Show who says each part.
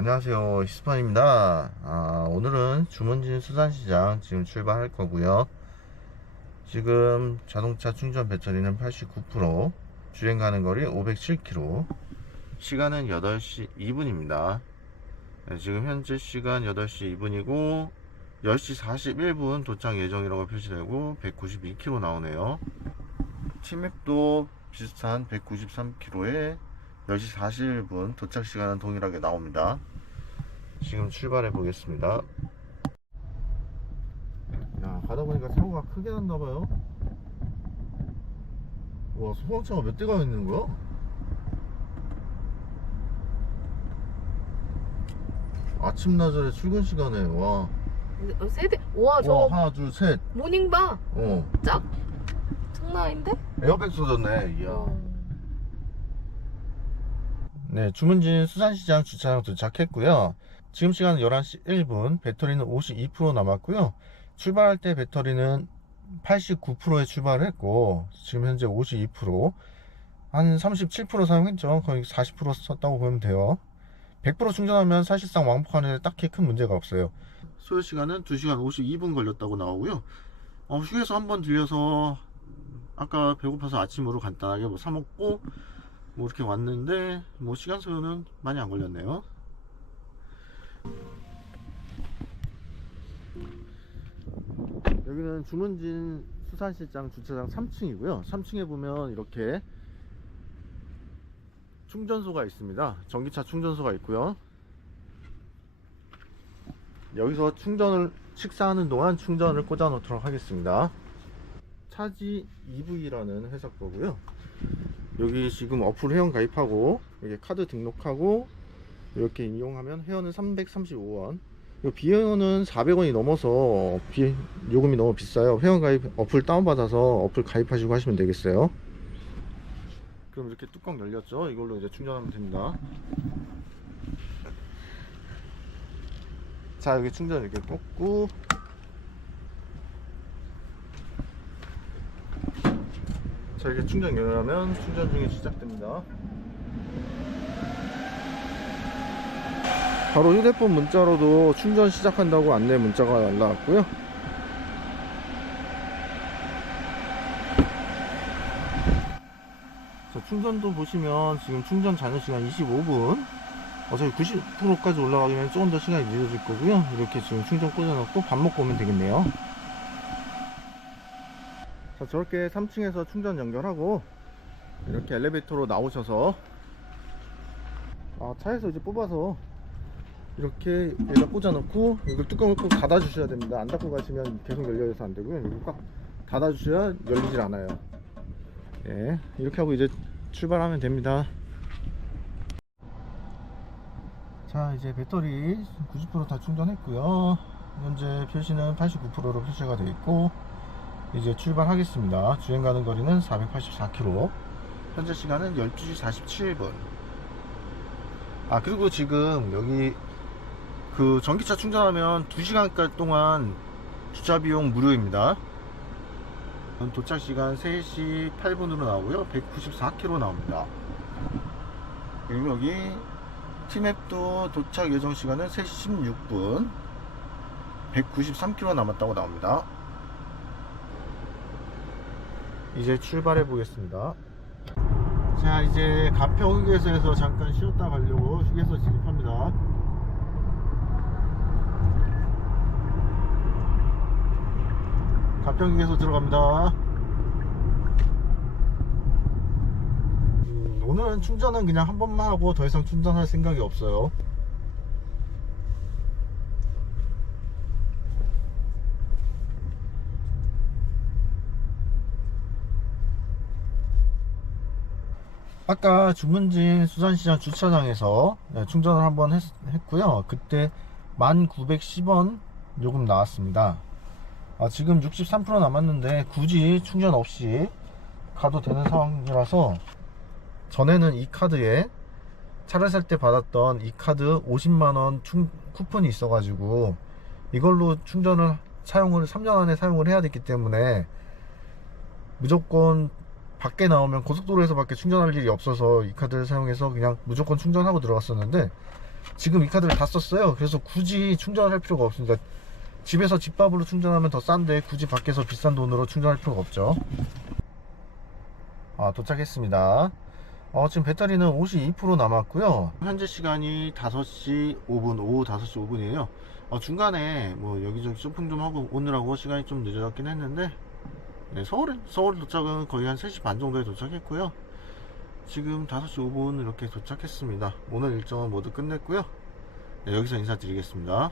Speaker 1: 안녕하세요. 히스판입니다. 아, 오늘은 주문진 수산시장 지금 출발할 거고요. 지금 자동차 충전 배터리는 89% 주행 가는 거리 507km 시간은 8시 2분입니다. 지금 현재 시간 8시 2분이고 10시 41분 도착 예정이라고 표시되고 192km 나오네요. 티맵도 비슷한 193km에 10시 41분 도착 시간은 동일하게 나옵니다. 지금 출발해 보겠습니다. 야, 가다 보니까 사고가 크게 났나 봐요. 와, 소방차가 몇 대가 있는 거야? 아침 낮에 출근 시간에 와,
Speaker 2: 어, 세대 와 저거
Speaker 1: 와 하나 둘 셋,
Speaker 2: 모닝바
Speaker 1: 어
Speaker 2: 짝 장난 아닌데?
Speaker 1: 에어백 쏟았네. 이야.
Speaker 2: 어.
Speaker 1: 네, 주문진 수산시장 주차장 도착했고요. 지금 시간은 11시 1분, 배터리는 52% 남았고요. 출발할 때 배터리는 89%에 출발했고, 지금 현재 52%, 한 37% 사용했죠. 거의 40% 썼다고 보면 돼요. 100% 충전하면 사실상 왕복하는데 딱히 큰 문제가 없어요. 소요 시간은 2시간 52분 걸렸다고 나오고요. 어, 휴게소 한번 들려서 아까 배고파서 아침으로 간단하게 뭐 사 먹고 뭐 이렇게 왔는데 뭐 시간 소요는 많이 안 걸렸네요. 여기는 주문진 수산시장 주차장 3층이고요. 3층에 보면 이렇게 충전소가 있습니다. 전기차 충전소가 있고요. 여기서 충전을 식사하는 동안 충전을 꽂아 놓도록 하겠습니다. 차지 EV라는 회사 거고요. 여기 지금 어플 회원 가입하고 여기 카드 등록하고 이렇게 이용하면 회원은 335원. 비회원은 400원이 넘어서 비, 요금이 너무 비싸요. 회원 가입 어플 다운받아서 어플 가입하시고 하시면 되겠어요. 그럼 이렇게 뚜껑 열렸죠? 이걸로 이제 충전하면 됩니다. 자 여기 충전 이렇게 꽂고 자 이렇게 충전 연결하면 충전 중이 시작됩니다. 바로 휴대폰 문자로도 충전 시작한다고 안내 문자가 날라왔고요. 자 충전도 보시면 지금 충전 잔여 시간 25분. 어차피 90%까지 올라가면 조금 더 시간이 늦어질 거고요. 이렇게 지금 충전 꽂아놓고 밥 먹고 오면 되겠네요 자 저렇게 3층에서 충전 연결하고 이렇게 엘리베이터로 나오셔서 아, 차에서 이제 뽑아서 이렇게 여기다 꽂아 놓고 이걸 뚜껑을 꼭 닫아 주셔야 됩니다. 안 닫고 가시면 계속 열려서 안 되고요. 이거 꽉 닫아 주셔야 열리질 않아요. 예 이렇게 하고 이제 출발하면 됩니다. 자 이제 배터리 90%다 충전했고요. 현재 표시는 89%로 표시가 되어 있고 이제 출발하겠습니다. 주행 가는 거리는 484km. 현재 시간은 12시 47분. 아, 그리고 지금 여기 그 전기차 충전하면 2시간까지 동안 주차 비용 무료입니다. 도착 시간 3시 8분으로 나오고요. 194km 나옵니다. 그리고 여기 티맵도 도착 예정 시간은 3시 16분. 193km 남았다고 나옵니다. 이제 출발해 보겠습니다. 자, 이제 가평 휴게소에서 잠깐 쉬었다 가려고 휴게소 진입합니다. 가평 휴게소 들어갑니다. 음, 오늘은 충전은 그냥 한 번만 하고 더 이상 충전할 생각이 없어요. 아까 주문진 수산시장 주차장에서 네, 충전을 한번 했, 했고요. 그때 1910원 요금 나왔습니다. 아, 지금 63% 남았는데 굳이 충전 없이 가도 되는 상황이라서 전에는 이 카드에 차를 살 때 받았던 이 카드 50만원 충, 쿠폰이 있어 가지고 이걸로 충전을 사용을 3년 안에 사용을 해야 됐기 때문에 무조건 밖에 나오면 고속도로에서 밖에 충전할 일이 없어서 이 카드를 사용해서 그냥 무조건 충전하고 들어갔었는데 지금 이 카드를 다 썼어요. 그래서 굳이 충전을 할 필요가 없습니다. 집에서 집밥으로 충전하면 더 싼데 굳이 밖에서 비싼 돈으로 충전할 필요가 없죠. 아, 도착했습니다. 어, 지금 배터리는 52% 남았고요. 현재 시간이 5시 5분, 오후 5시 5분이에요. 어, 중간에 뭐 여기저기 쇼핑 좀 하고 오느라고 시간이 좀 늦어졌긴 했는데 네, 서울, 서울 도착은 거의 한 3시 반 정도에 도착했고요. 지금 5시 5분 이렇게 도착했습니다. 오늘 일정은 모두 끝냈고요. 네, 여기서 인사드리겠습니다.